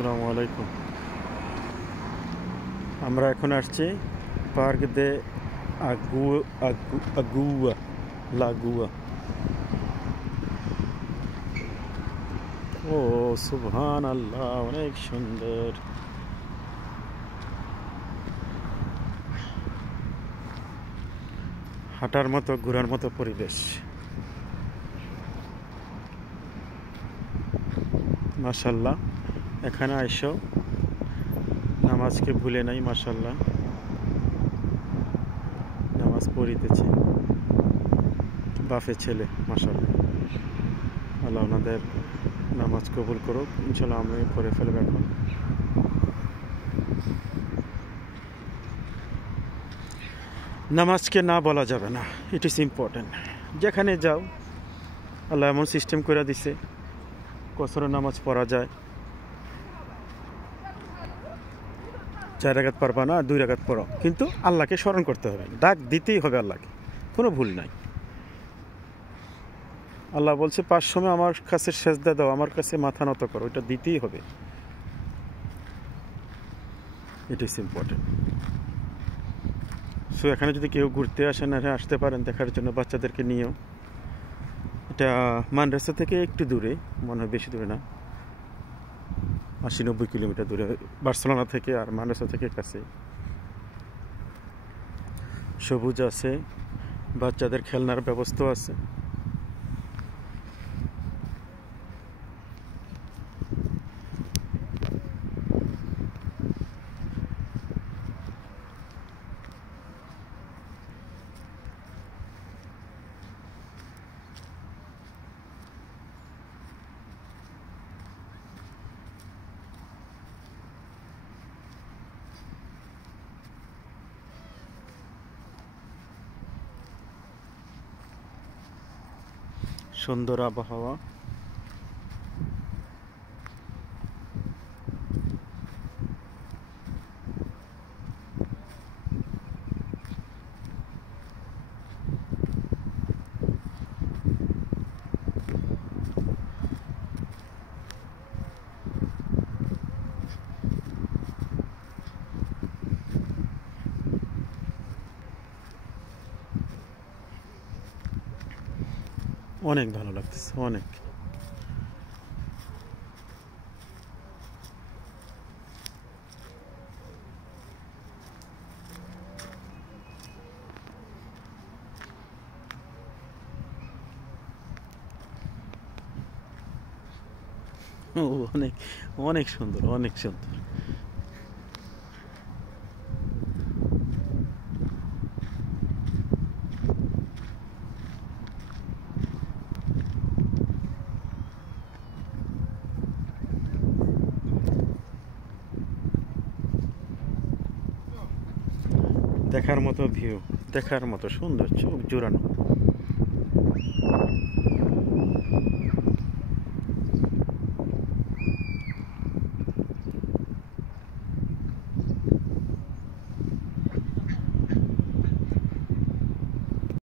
আসসালামু আলাইকুম। আমরা এখন আসছি পার্ক দে আগুয়া লাগুয়া। ও সুবহান আল্লাহ, অনেক সুন্দর। হাঁটার মতো, ঘোরার মতো পরিবেশ। মাশাল্লাহ, এখানে আইসো নামাজকে ভুলে নাই। মাশাল্লাহ, নামাজ পড়িতেছে বাপে ছেলে। মাশাল্লাহ, আল্লাহ ওনাদের নামাজ কবুল করুক। ইনশাল্লাহ আমি পড়ে ফেলব। এখন নামাজকে না বলা যাবে না, ইট ইজ ইম্পর্টেন্ট। যেখানে যাও আল্লাহ এমন সিস্টেম করে দিছে, কসরের নামাজ পড়া যায়। 4 রাকাত পারবা না, 2 রাকাত পড়ো, কিন্তু আল্লাহকে স্মরণ করতে হবে, ডাক দিতেই হবে আল্লাহকে, কোনো ভুল নাই। আল্লাহ বলছে 5 সময় আমার কাছে সেজদা দাও, আমার কাছে মাথা নত করো, এটা দিতেই হবে। It is important. সো এখানে যদি কেউ ঘুরতে আসেন, আসতে পারেন দেখার জন্য, বাচ্চাদেরকে নিয়েও। এটা মানরেসা থেকে একটু দূরে, মনে হয় বেশি দূরে না, 80-90 কিলোমিটার দূরে বার্সেলোনা থেকে, আর মানরেসা থেকে কাছে। সবুজ আছে, বাচ্চাদের খেলনার ব্যবস্থা আছে। সুন্দর আবহাওয়া। অনেক ভালো লাগতেছে, অনেক। অনেক অনেক সুন্দর, অনেক সুন্দর। দেখার মতো ভিউ, দেখার মতো সুন্দর, চোখ জোড়ানো।